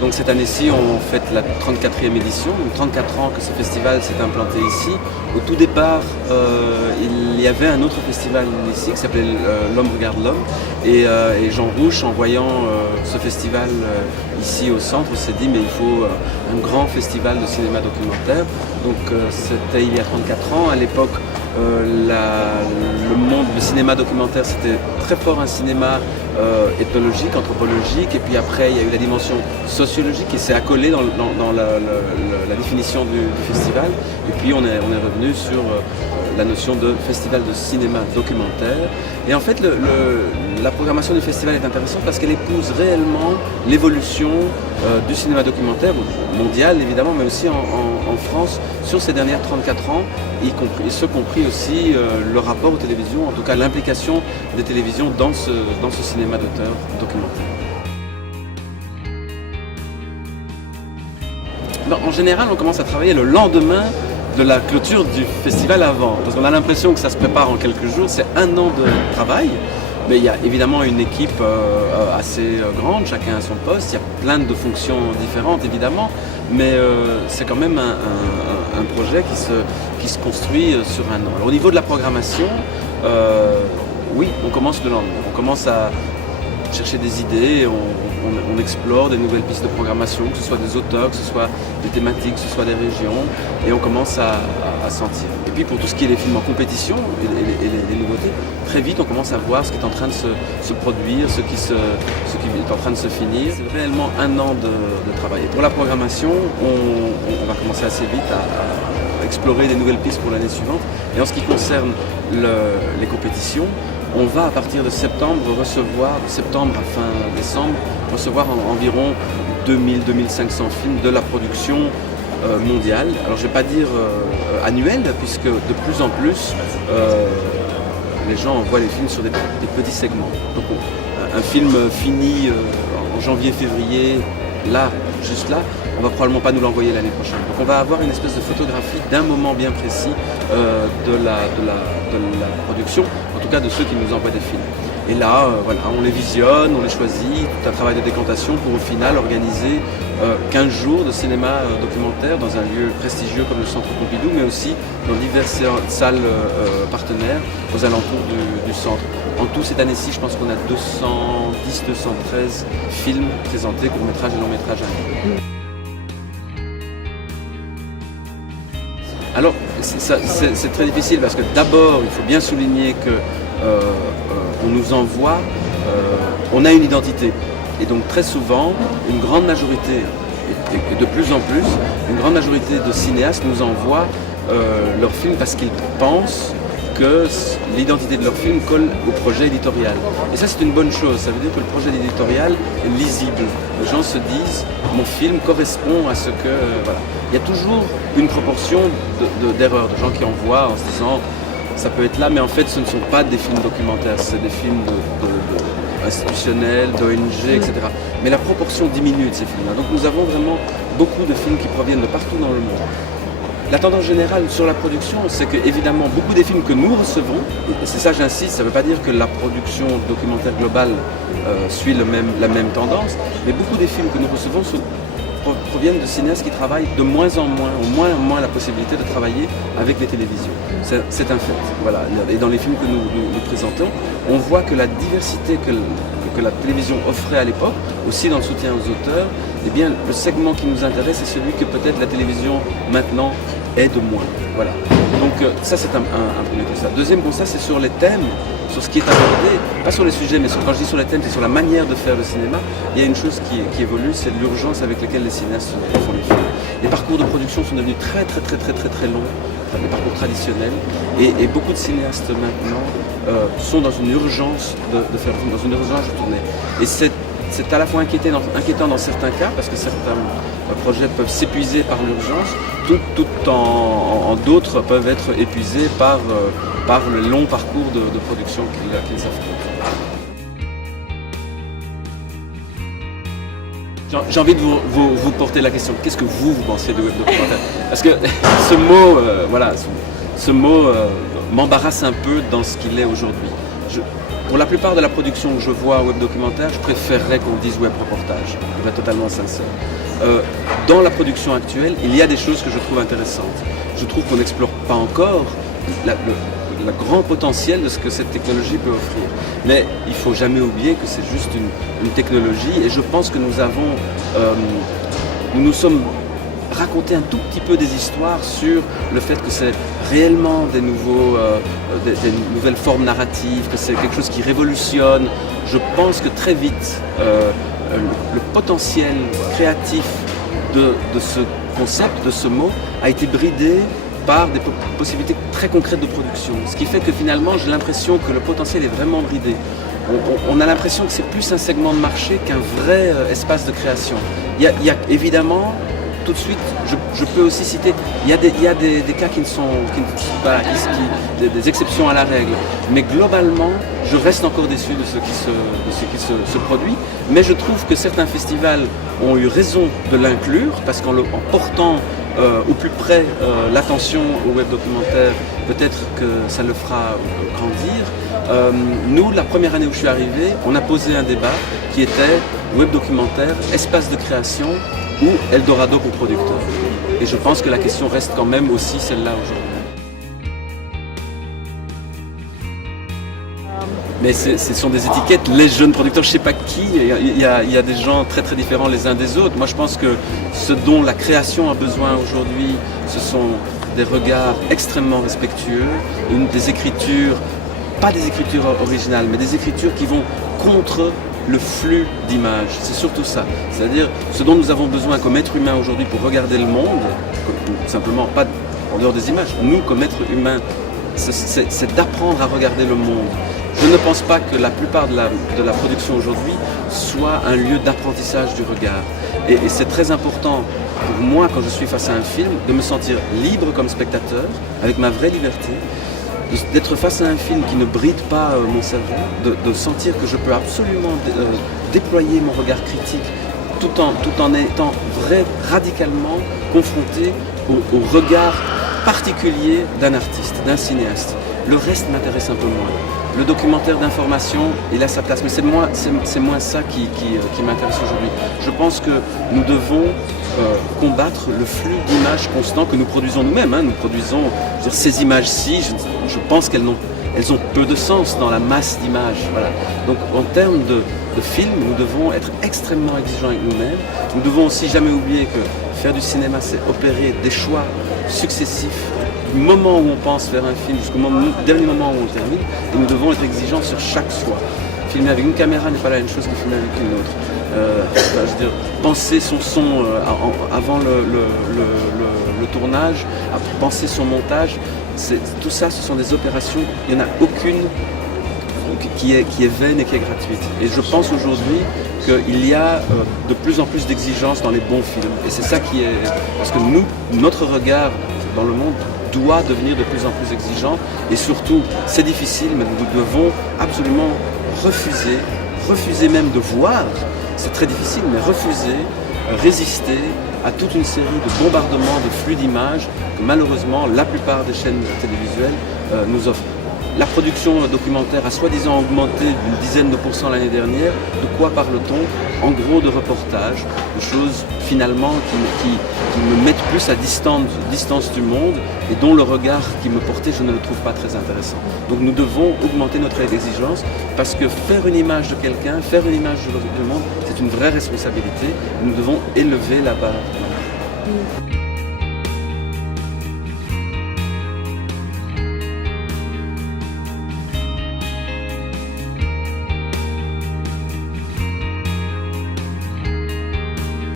Donc cette année-ci, on fête la 34e édition, donc 34 ans que ce festival s'est implanté ici. Au tout départ, il y avait un autre festival ici qui s'appelait L'Homme regarde l'Homme. Et Jean Rouch, en voyant ce festival ici au centre, s'est dit mais il faut un grand festival de cinéma documentaire. Donc c'était il y a 34 ans. À l'époque, le monde du cinéma documentaire, c'était très fort un cinéma ethnologique, anthropologique, et puis après il y a eu la dimension sociologique qui s'est accolée dans la définition du festival, et puis on est revenu sur la notion de festival de cinéma documentaire. Et en fait la programmation du festival est intéressante parce qu'elle épouse réellement l'évolution du cinéma documentaire, mondial évidemment, mais aussi en France sur ces dernières 34 ans, y compris aussi le rapport aux télévisions, en tout cas l'implication des télévisions dans ce cinéma d'auteur documentaire. En général, on commence à travailler le lendemain de la clôture du festival avant, parce qu'on a l'impression que ça se prépare en quelques jours. C'est un an de travail, mais il y a évidemment une équipe assez grande, chacun à son poste, il y a plein de fonctions différentes évidemment, mais c'est quand même un projet qui se construit sur un an. Alors, au niveau de la programmation, oui, on commence le lendemain, on commence à chercher des idées, on explore des nouvelles pistes de programmation, que ce soit des auteurs, que ce soit des thématiques, que ce soit des régions, et on commence à sentir. Et puis pour tout ce qui est les films en compétition et les nouveautés, très vite on commence à voir ce qui est en train de se produire, ce qui est en train de se finir. C'est réellement un an de travail. Et pour la programmation, on va commencer assez vite à explorer des nouvelles pistes pour l'année suivante. Et en ce qui concerne les compétitions, on va à partir de septembre à fin décembre, recevoir environ 2000-2500 films de la production mondiale. Alors je ne vais pas dire annuelle, puisque de plus en plus les gens envoient les films sur des petits segments. Donc un film fini en janvier-février, juste là, on va probablement pas nous l'envoyer l'année prochaine. Donc on va avoir une espèce de photographie d'un moment bien précis de la production, en tout cas de ceux qui nous envoient des films. Et là, voilà, on les visionne, on les choisit, tout un travail de décantation pour au final organiser 15 jours de cinéma documentaire dans un lieu prestigieux comme le Centre Pompidou, mais aussi dans diverses salles partenaires aux alentours du centre. En tout, cette année-ci, je pense qu'on a 210-213 films présentés, courts-métrages et longs-métrages à l'année. Alors, c'est très difficile parce que d'abord, il faut bien souligner que on nous envoie, on a une identité. Et donc très souvent, une grande majorité, et de plus en plus, une grande majorité de cinéastes nous envoient leurs films parce qu'ils pensent que l'identité de leur film colle au projet éditorial. Et ça, c'est une bonne chose. Ça veut dire que le projet éditorial est lisible. Les gens se disent, mon film correspond à ce que... voilà. Il y a toujours une proportion d'erreurs, de gens qui envoient en se disant, ça peut être là, mais en fait, ce ne sont pas des films documentaires, c'est des films institutionnels, d'ONG, etc. Mais la proportion diminue de ces films-là. Donc nous avons vraiment beaucoup de films qui proviennent de partout dans le monde. La tendance générale sur la production, c'est que évidemment beaucoup des films que nous recevons, et c'est ça j'insiste, ça ne veut pas dire que la production documentaire globale suit la même tendance, mais beaucoup des films que nous recevons proviennent de cinéastes qui travaillent de moins en moins, ont moins la possibilité de travailler avec les télévisions. C'est un fait. Voilà. Et dans les films que nous présentons, on voit que la diversité que la télévision offrait à l'époque, aussi dans le soutien aux auteurs, eh bien, le segment qui nous intéresse est celui que peut-être la télévision maintenant est de moins. Voilà. Donc ça c'est un premier constat. Deuxième constat, c'est sur les thèmes, sur ce qui est abordé, pas sur les sujets, mais quand je dis sur les thèmes, c'est sur la manière de faire le cinéma. Il y a une chose qui évolue, c'est l'urgence avec laquelle les cinéastes font les films. Les parcours de production sont devenus très longs, les parcours traditionnels, et beaucoup de cinéastes maintenant sont dans une urgence de faire film, dans une urgence de tourner. Et c'est à la fois inquiétant dans certains cas, parce que certains projets peuvent s'épuiser par l'urgence, tout en d'autres peuvent être épuisés par le long parcours de production qu'ils affrontent. J'ai envie de vous porter la question, qu'est-ce que vous pensez de web documentaire? Parce que ce mot m'embarrasse un peu dans ce qu'il est aujourd'hui. pour la plupart de la production que je vois web documentaire, je préférerais qu'on dise web reportage, pour être totalement sincère. Dans la production actuelle, il y a des choses que je trouve intéressantes. Je trouve qu'on n'explore pas encore le grand potentiel de ce que cette technologie peut offrir. Mais il ne faut jamais oublier que c'est juste une technologie et je pense que nous nous sommes raconté un tout petit peu des histoires sur le fait que c'est réellement des nouvelles formes narratives, que c'est quelque chose qui révolutionne. Je pense que très vite, le potentiel créatif de ce concept, de ce mot, a été bridé par des possibilités très concrètes de production. Ce qui fait que finalement, j'ai l'impression que le potentiel est vraiment bridé. On a l'impression que c'est plus un segment de marché qu'un vrai espace de création. Il y a évidemment, tout de suite, je peux aussi citer, il y a des cas des exceptions à la règle. Mais globalement, je reste encore déçu de ce qui se produit. Mais je trouve que certains festivals ont eu raison de l'inclure, parce qu'en portant au plus près l'attention au web documentaire, peut-être que ça le fera grandir. Nous, la première année où je suis arrivé, on a posé un débat qui était web documentaire, espace de création ou Eldorado pour producteurs. Et je pense que la question reste quand même aussi celle-là aujourd'hui. Mais ce sont des étiquettes, les jeunes producteurs, je ne sais pas qui, il y a des gens très très différents les uns des autres. Moi je pense que ce dont la création a besoin aujourd'hui, ce sont des regards extrêmement respectueux, des écritures, pas des écritures originales, mais des écritures qui vont contre le flux d'images. C'est surtout ça. C'est-à-dire ce dont nous avons besoin comme êtres humains aujourd'hui pour regarder le monde, simplement pas en dehors des images, nous comme êtres humains, c'est d'apprendre à regarder le monde. Je ne pense pas que la plupart de la production aujourd'hui soit un lieu d'apprentissage du regard. Et c'est très important pour moi, quand je suis face à un film, de me sentir libre comme spectateur, avec ma vraie liberté, d'être face à un film qui ne bride pas mon cerveau, de sentir que je peux absolument déployer mon regard critique tout en étant radicalement confronté au regard particulier d'un artiste, d'un cinéaste. Le reste m'intéresse un peu moins. Le documentaire d'information, il a sa place, mais c'est moins ça qui m'intéresse aujourd'hui. Je pense que nous devons combattre le flux d'images constant que nous produisons nous-mêmes. Nous produisons, ces images-ci, je pense qu'elles ont peu de sens dans la masse d'images. Voilà. Donc en termes de film, nous devons être extrêmement exigeants avec nous-mêmes. Nous devons aussi jamais oublier que faire du cinéma, c'est opérer des choix successifs du moment où on pense faire un film jusqu'au dernier moment où on termine, et nous devons être exigeants sur chaque choix. Filmer avec une caméra n'est pas la même chose que filmer avec une autre. Penser son son avant le tournage, penser son montage, tout ça, ce sont des opérations, il n'y en a aucune qui est vaine et qui est gratuite. Et je pense aujourd'hui qu'il y a de plus en plus d'exigences dans les bons films. Et c'est ça qui est... Parce que notre regard dans le monde doit devenir de plus en plus exigeant. Et surtout, c'est difficile, mais nous devons absolument refuser même de voir. C'est très difficile, mais refuser, résister à toute une série de bombardements, de flux d'images que malheureusement la plupart des chaînes télévisuelles nous offrent. La production documentaire a soi-disant augmenté d'une dizaine de pourcents l'année dernière. De quoi parle-t-on? En gros, de reportages, de choses finalement qui me mettent plus à distance du monde et dont le regard qui me portait, je ne le trouve pas très intéressant. Donc nous devons augmenter notre exigence parce que faire une image de quelqu'un, faire une image du monde, c'est une vraie responsabilité. Nous devons élever la barre.